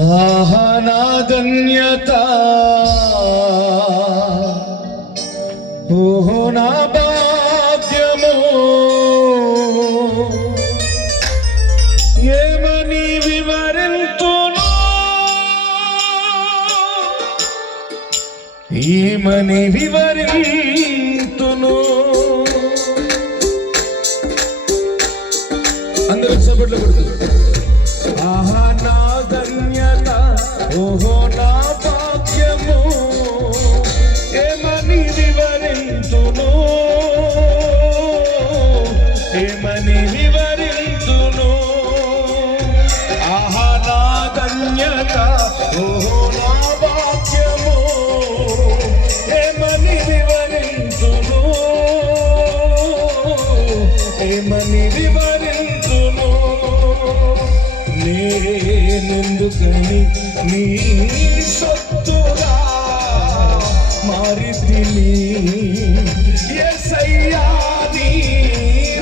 ఆహా నా ధన్యత, ఓహో నా భాగ్యము, ఏమని వివరింతును, ఏమని వివరింతును. అందరూ సపోర్ట్లు కొడుతుంది. ఆహా నా ధన్యత, ఓహో నా భాగ్యము, ఏమని వివరింతును, ఏమని వివరింతును. ఆహా నా ధన్యత, ఓహో నా భాగ్యము, ఏమని వివరింతును, ఏమని వివరింతును. నేనెందుకని నీ సొత్తుగా మారితిని, యేసయ్యా నీ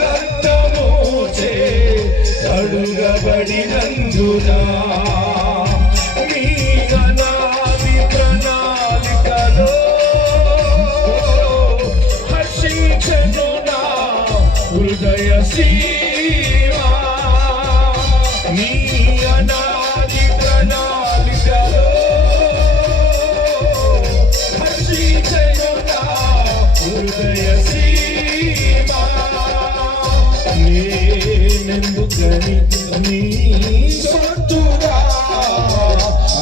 రక్తముచే కడుగబడినందున, నీ అనాది ప్రణాళికలో హర్షించెను నా హృదయ సీమా. నీ అనాది ప్రణాళికలో హర్షించెను నా హృదయ సీమా. నేనెందుకని నీ సొత్తుగా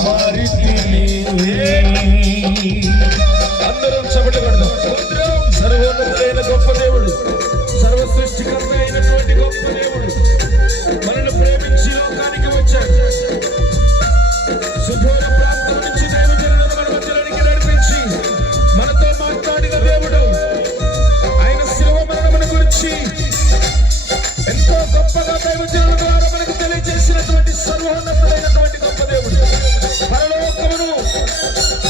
మారితిని. అందరం చప్పట్లు కొడదాం. సర్వోన్నతుడైన గొప్ప దేవుడు, సర్వ సృష్టికర్త అయినటువంటి గొప్ప దేవుడు మనల్ని ప్రేమించి లోకానికి వచ్చాడు. సుదూర ప్రాంతం నుంచి దైవజనులను మన మధ్యలోనికి నడిపించి మనతో మాట్లాడిన దేవుడు. ఆయన శిలువ మరణమును గురించి ఎంతో గొప్పగా దైవజనుల ద్వారా మనకు తెలియజేసినటువంటి సర్వోన్నతుడైనటువంటి గొప్ప దేవుడు, పరలోకమును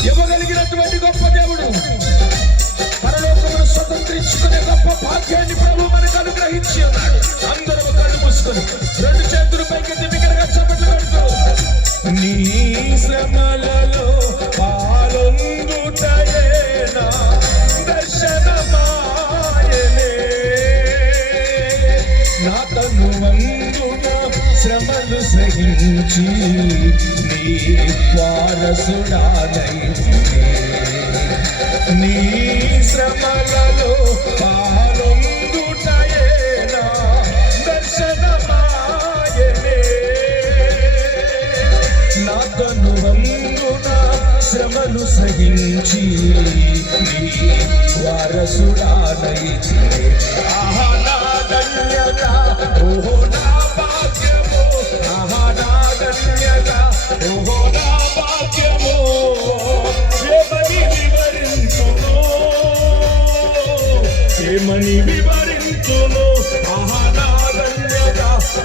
ఇవ్వగలిగినటువంటి గొప్ప దేవుడు, పరలోకమును స్వతంత్రించుకునే గొప్ప భాగ్యాన్ని ప్రభు మనకు అనుగ్రహించి ఉన్నాడు. అందరూ కళ్ళు మూసుకొని రెండు చేతులు పైకెత్తి బిగ్గరగా చప్పట్లు కొడుతూ, నీ శ్రమలలో పాలొందుటయే నా దర్శనమాయనే, నా తనువందున శ్రమలు సహించి నీ వారసుడానైతినే. నీ శ్రమలలో పాలొందుటయే నా దర్శనమాయనే, నా తనువందున శ్రమలు సహించి నీ వారసుడానైతినే. ఆహా నా ధన్యత, ఓహో నా భాగ్యము, ఆహా నా ధన్యత, ఓహో నా భాగ్యము, ఏమని వివరించును, ఏమని వివరించును. ఆహా నా ధన్యత,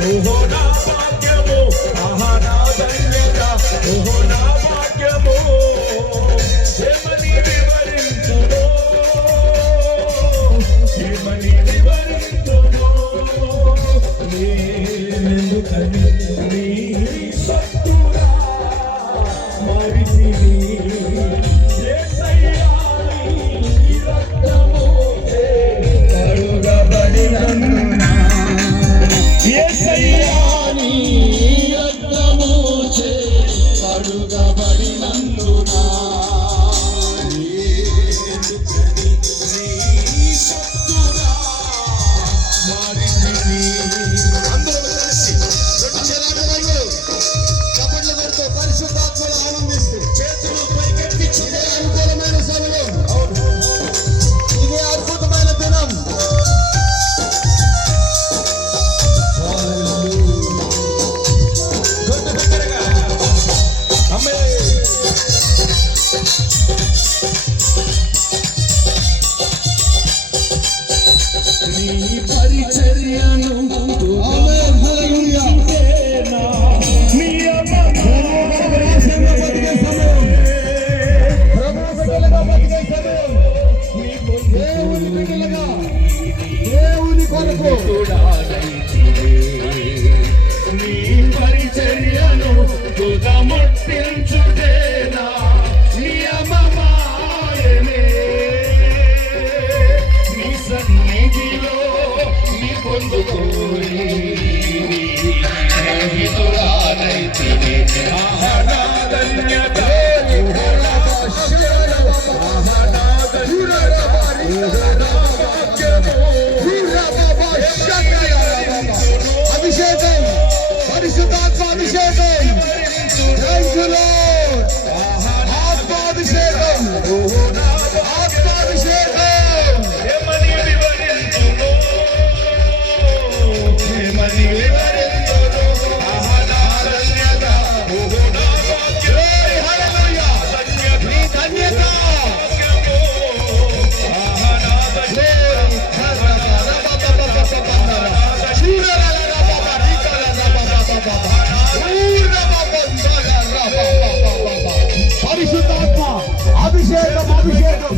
ఓహో నా భాగ్యము, ఆహా నా ధన్యత, ఓహో నా భాగ్యము, ఏమని వివరించును, ఏమని వివరించును. నేనెందుకని నీ సొత్తుగా మారితిని, యేసయ్యా నీ రక్తముచే కడుగబడినందున, యేసయ్యా నీ రక్తముచే కడుగబడినందున. నేనెందుకని నీ సొత్తుగా మారితిని. అందరూ కలిసి రెండు చేతులు చప్పట్లు కొడుతూ పరిశుద్ధాత్మలో ఆనందిస్తూ చేతులు పైకెత్తి ఇదే అనుకూలమైన సమయం, ఇదే అద్భుతమైన దినం. కొద్ది దగ్గరగా అమ్మే నీ పరిచర్యను దేవుని కొరకు నీ పరిచర్యను తుదముట్ట కీర్తించుటేనా నియమమాయనే నీ సన్నిధిలో నీ పొందుకోని స్నేహితురాలైతిని ఆహనాధన్యత అభిషేకం పరిశుద్ధాత్మ అభిషేకం ఆత్మాభిషేకం ఆత్మాభిషేకం ఏమని వివరించును ఏమని వివరించును ఆహనాధన్యత హల్లెలూయా నీ ధన్యత పరిశుద్ధాత్మ అభిషేకం అభిషేకం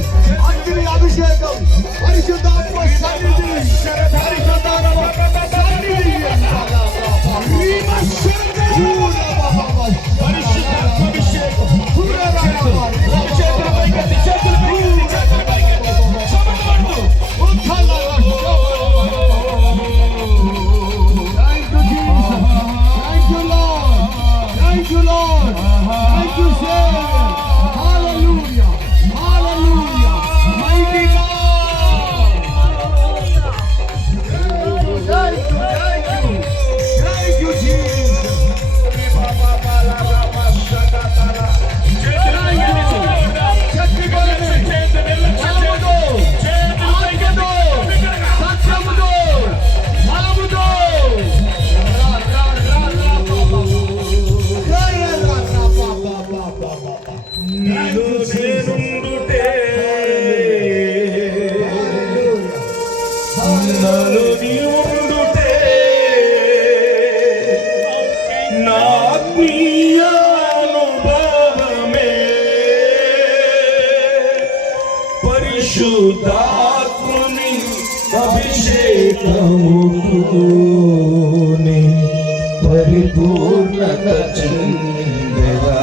అగ్ని అభిషేకం పరిశుద్ధాత్మ సన్నిధి పరిశుద్ధాత్మ సన్నిధి Thank you, Lord. Thank you, Savior. Hallelujah. Hallelujah. Mighty God. Thank you, thank you. Thank you, Jesus. నీలో నేనుండుటే నాలో నీవుండుటే నా ఆత్మీయ అనుభవమే పరిశుద్ధాత్ముని అభిషేకమునే పరిపూర్ణత చెందెదా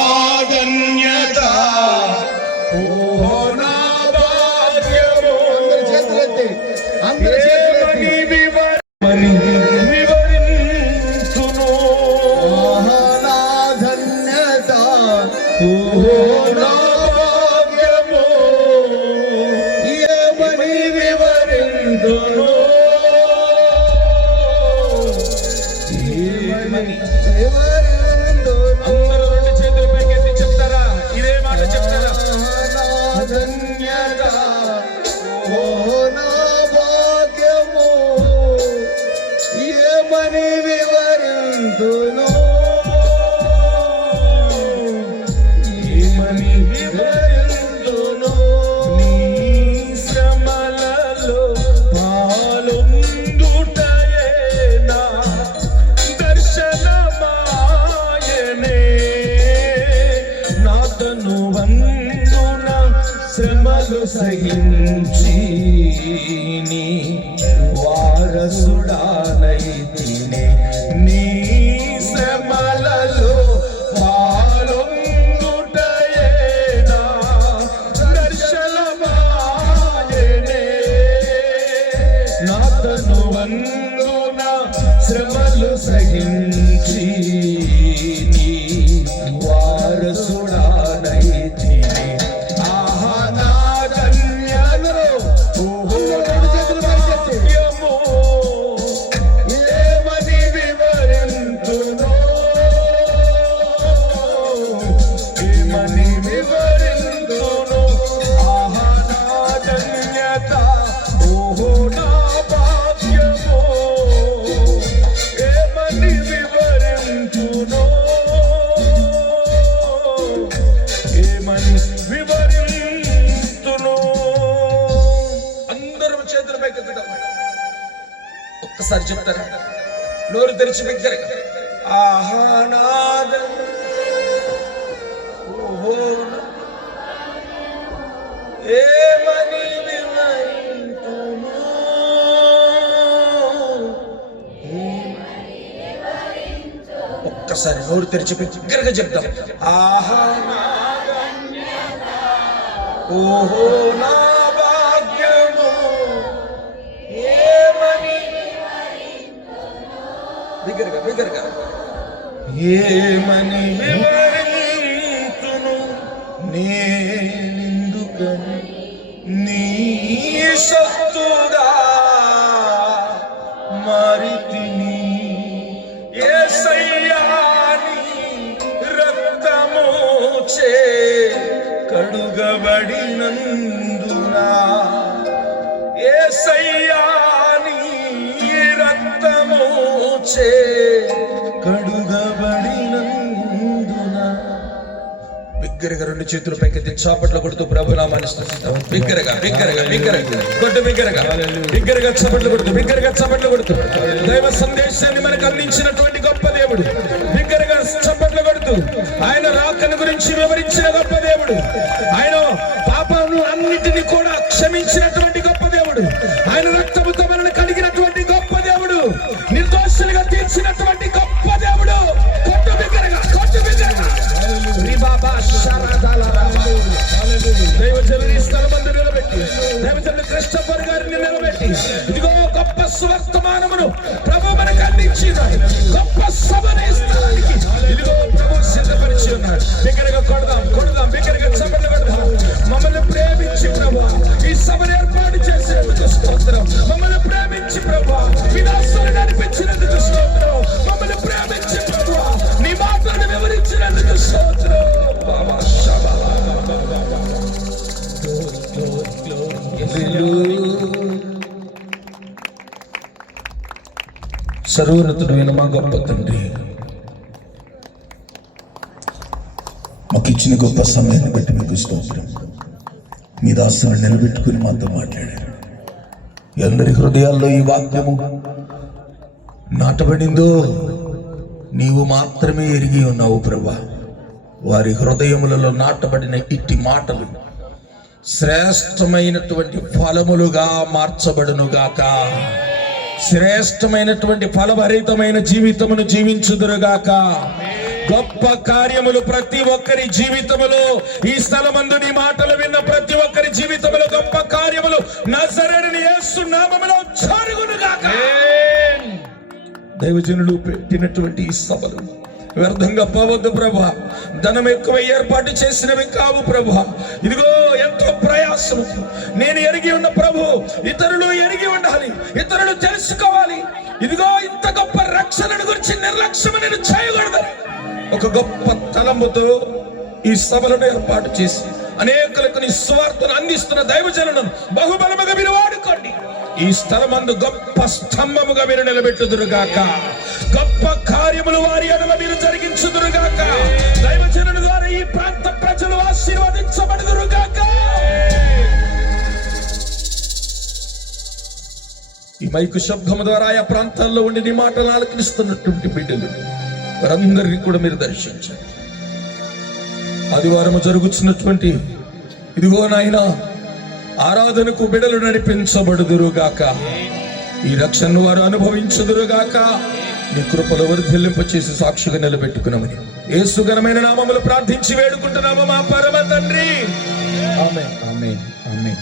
ఆహనాధన్యత ఓహో నా భాగ్యము అందరి చేతులెత్తి అందరి చేతులెత్తి వివరించును ఆహనాధన్యత ఓహో నా భాగ్యము ఏమని వివరించును అందరూ రెండు చేతులు పైకెత్తి చెప్తారా ఇదే మాట చెప్తారా ధన్యత ఓ నా భాగ్యము ఏమని వివరింతును ఏమని వివరింతును నీ శ్రమలలో పాలొందుటయే నా దర్శనమాయనే నాతను వందున శ్రమలు సహించి నీ వారసుడానైతినే నీ శ్రమలలో పాలొందుటయే నా దర్శనమాయనే నాతను వందున శ్రమలు సహించి నీ వారసుడానైతినే ఆహనాధన్యత ఓహో రెండు చేతులు పైకెత్తి భాగ్యము ఏమని వివరింతును ఏమని వివరింతును ఆహనాధన్యత ఓహో నా భాగ్యము ఏమని వివరింతును ఏమని వివరింతును అందరూ చేతులు పైకెత్తడం ఒక్కసారి చెప్తారా నోరు తెరిచి బిగ్గరగా ఆహనాద ఓహో ఏమని వివరింతును ఒక్కసారి నోరు తెరిచి బిగ్గరగా చెప్తాం. ఆహా ఓహో నా భాగ్యము ఏమని బిగ్గరగా ఏమని వివరింతును నేనెందుకని నీ సత్తుగా మారితిని యేసయ్యా నీ రక్తముచే కడుగబడినందునా యేసయ్యా నీ రక్తముచే కడుగబడినందునా. బిగ్గరగా రెండు చేతులు పైకెత్తి చాపట్లు కొడుతూ ప్రభునామాన్ని స్తుతిస్తాం. బిగ్గరగా చాపట్లు కొడుతూ దైవ సందేశాన్ని మనకు అందించినటువంటి గొప్ప దేవుడు. బిగ్గరగా చప్పట్లు కొడుతూ ఆయన రాకను గురించి వివరించిన గొప్ప దేవుడు. ఆయన పాపను అన్నిటినీ కూడా క్షమించినటువంటి గొప్ప దేవుడు. ఆయన రక్తముతో మనల్ని కడిగినటువంటి గొప్ప దేవుడు. నిర్దోషులుగా తీర్చినటువంటి గొప్ప దేవుడు. కొట్టు బిగ్గరగా దైవజనుని స్థలమందు నిలబెట్టి దైవజనుడు క్రిస్టోఫర్ గారిని నిలబెట్టి ఇదిగో గొప్ప సువర్తమానమును ప్రభు మనకు అందించినాడు. గొప్ప సభను ఈ స్థలానికి ఇదిగో ప్రభు సిద్ధపరిచి ఉన్నాడు. బిగ్గరగా కొడదాం బిగ్గరగా చప్పట్లు కొడదాం. మమ్మల్ని ప్రేమించి ప్రభు ఈ సభను ఏర్పాటు చేసినందుకు స్తోత్రం. మమ్మల్ని ప్రేమించి ప్రభు వినాశనం నడిపించినందుకు స్తోత్రం. మమ్మల్ని ప్రేమించి ప్రభు నీ మాటలను వివరించినందుకు స్తోత్రం. సర్వోన్నతుడైన మా గొప్ప తండ్రి, మాకు ఇచ్చిన గొప్ప సమయాన్ని బట్టి మీకు స్తోత్రం. మీ దాసును నిలబెట్టుకుని మాతో మాట్లాడారు. అందరి హృదయాల్లో ఈ వాక్యము నాటబడిందో నీవు మాత్రమే ఎరిగి ఉన్నావు ప్రభా. వారి హృదయములలో నాటబడిన ఇట్టి మాటలు శ్రేష్టమైనటువంటి ఫలములుగా మార్చబడునుగాక. శ్రేష్టమైనటువంటి ఫలభరితమైన జీవితమును జీవించుదురుగాక. గొప్ప కార్యములు ప్రతి ఒక్కరి జీవితములో ఈ స్థలమందు నీ మాటలు విన్న ప్రతి ఒక్కరి జీవితములో గొప్ప కార్యములు నజరేయుని యేసు నామములో జరుగునుగాక. దైవజనులు పెట్టినటువంటి ఈ సభలు వ్యర్థంగా పోవద్దు ప్రభా. ధనం ఎక్కువ ఏర్పాటు చేసినవి కావు ప్రభా. ఇదిగో ఎంతో ప్రయాసం నేను ఎరిగి ఉన్న ప్రభు. ఇతరులు ఎరిగి ఉండాలి, ఇతరులు తెలుసుకోవాలి. ఇదిగో ఇంత గొప్ప రక్షణను గురించి నిర్లక్ష్యం నేను చేయకూడదు. ఒక గొప్ప తలంపుతో ఈ సభలను ఏర్పాటు చేసి అనేకులకు నీ సువార్తను అందిస్తున్న దైవజనులను బహుబలముగా మీరు వాడుకోండి. ఈ స్థలమందు గొప్ప స్తంభముగా మీరు నిలబెట్టుదురుగాక. గొప్ప కార్యములు వారి ఎడల మీరు జరిగించుదురుగాక. దైవజనుల ద్వారా ఈ ప్రాంత ప్రజలు ఆశీర్వదించబడుదురుగాక. ఈ మైకు శబ్దము ద్వారా ఆయా ప్రాంతాల్లో ఉండి నీ మాటలు ఆలకిస్తున్నటువంటి బిడ్డలు వారందరినీ కూడా మీరు దర్శించండి. ఆదివారము జరుగుతున్నటువంటి ఇదిగో నాయనా ఆరాధనకు బిడలు నడిపించబడుదురుగాక. ఈ రక్షణను వారు అనుభవించుదురుగాక. నీ కృపలో వర్ధిల్లింప చేసి సాక్షిగా నిలబెట్టుకున్నామని యేసు ఘనమైన నామములో ప్రార్థించి వేడుకుంటున్నాము మా పరమ తండ్రి. ఆమేన్ ఆమేన్ ఆమేన్.